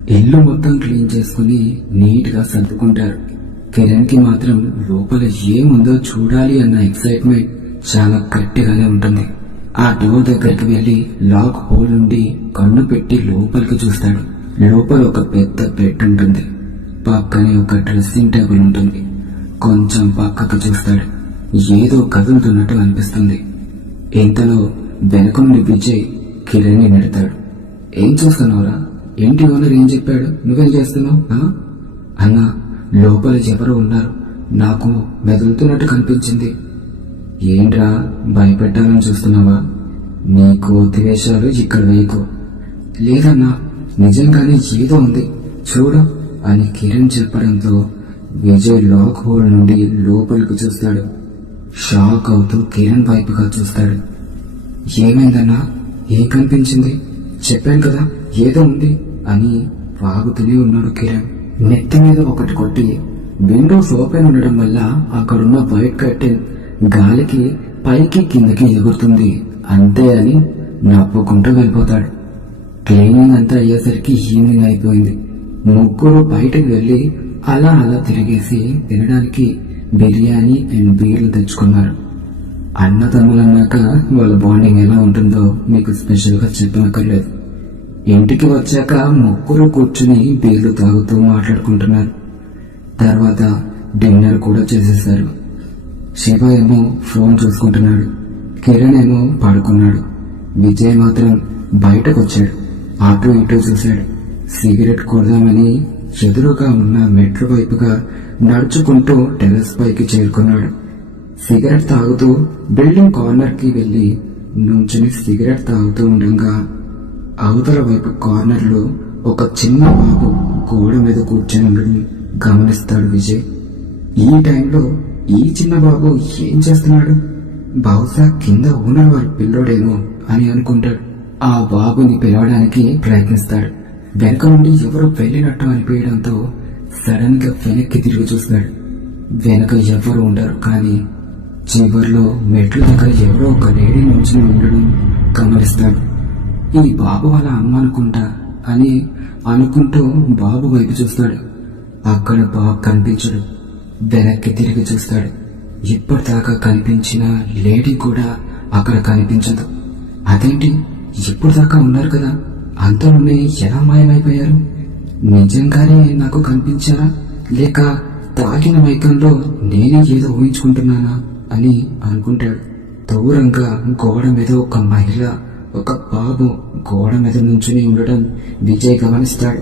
ఇల్లు మొత్తం క్లీన్ చేసుకుని నీట్ గా సర్దుకుంటారు. కిరణ్ కి మాత్రం లోపల ఏముందో చూడాలి అన్న ఎక్సైట్మెంట్ చాలా గట్టిగానే ఉంటుంది. ఆ డోర్ దగ్గరికి వెళ్లి లాక్ హోల్ నుండి కన్ను పెట్టి లోపలికి చూస్తాడు. లోపల ఒక పెద్ద బెడ్ ఉంటుంది. పక్కనే ఒక డ్రెస్సింగ్ టేబుల్ ఉంటుంది. కొంచెం పక్కకు చూస్తాడు. ఏదో కదులుతున్నట్టు అనిపిస్తుంది. ఇంతలో వెనక నుండి విజయ్ కిరణ్ ని నెడతాడు. ఏం చూస్తున్నావురా? ఇంటి ఓనర్ ఏం చెప్పాడు? నువ్వేం చేస్తున్నావు? అన్నా, లోపల ఎవరో ఉన్నారు, నాకు మెదులుతున్నట్టు కనిపించింది. ఏంట్రా, భయపెట్టాలని చూస్తున్నావా? నీ కోతి వేషాలు ఇక్కడ వేయకు. లేదన్నా, నిజంగానే ఏదో ఉంది చూడు అని కిరణ్ చెప్పడంతో విజయ్ లాక్ హోల్ నుండి లోపలికి చూస్తాడు. షాక్ అవుతూ కిరణ్ వైపుగా చూస్తాడు. ఏమైందన్నా? ఏం కనిపించింది? చెప్పాను కదా ఏదో ఉంది అని వాగుతూనే ఉన్నాడు కిరణ్. నెత్తి మీద ఒకటి కొట్టి విండోస్ ఓపెన్ ఉండడం వల్ల అక్కడున్న వైట్ కర్టెన్ గాలికి పైకి కిందకి ఎగురుతుంది అంతే అని నవ్వుకుంటూ వెళ్ళిపోతాడు. క్లీనింగ్ అంతా అయ్యేసరికి ఈవినింగ్ అయిపోయింది. ముగ్గురు బయటకు వెళ్లి అలా తిరిగేసి తినడానికి బిర్యానీ అండ్ బీర్లు తెచ్చుకున్నారు. అన్నదమ్ములన్నాక వాళ్ళ బాండింగ్ ఎలా ఉంటుందో మీకు స్పెషల్ గా చెప్పనక్కర్లేదు. ఇంటికి వచ్చాక ముగ్గురు కూర్చుని బీర్లు తాగుతూ మాట్లాడుకుంటున్నారు. తర్వాత డిన్నర్ కూడా చేసేశారు. శివ ఏమో ఫోన్ చూసుకుంటున్నాడు. కిరణ్ ఏమో పడుకున్నాడు. విజయ్ మాత్రం బయటకు వచ్చాడు. అటు ఇటు చూశాడు. సిగరెట్ కొడదామని ఎదురుగా ఉన్న మెట్రో వైపుగా నడుచుకుంటూ టెర్రస్ పైకి చేరుకున్నాడు. సిగరెట్ తాగుతూ బిల్డింగ్ కార్నర్ కి వెళ్లి నుంచుని సిగరెట్ తాగుతూ ఉండగా అవతల వైపు కార్నర్ లో ఒక చిన్న బాబు గోడ మీద కూర్చొని ఉండడం గమనిస్తాడు విజయ్. ఈ టైంలో ఈ చిన్న బాబు ఏం చేస్తున్నాడు? బహుశా కింద ఓనర్ వారి పిల్లోడేమో అని అనుకుంటాడు. ఆ బాబుని పిలవడానికి ప్రయత్నిస్తాడు. వెనక నుండి ఎవరో వెళ్ళినట్టు అనిపించడంతో సడన్ గా వెనక్కి తిరిగి చూస్తాడు. వెనక ఎవరు ఉండరు, కానీ చివర్లో మెట్ల దగ్గర ఎవరో ఒక లేడీ నుంచుని ఉండడం గమనిస్తాడు. ఈ బాబు వాళ్ళ అమ్మ అనుకుంటా అని అనుకుంటూ బాబు వైపు చూస్తాడు. అక్కడ బాబు కనిపించడు. వెనక్కి తిరిగి చూస్తాడు. ఇప్పటిదాకా కనిపించిన లేడీ కూడా అక్కడ కనిపించదు. అదేంటి, ఇప్పుడు దాకా ఉన్నారు కదా, అంతలోనే ఎలా మాయమైపోయారు? నిజంగానే నాకు కనిపించారా, లేక తాగిన మైకంలో నేనే ఏదో ఊహించుకుంటున్నానా అని అనుకుంటాడు. దూరంగా గోడ మీద ఒక మహిళ, ఒక బాబు గోడ మీద నుంచుని ఉండడం విజయ్ గమనిస్తాడు.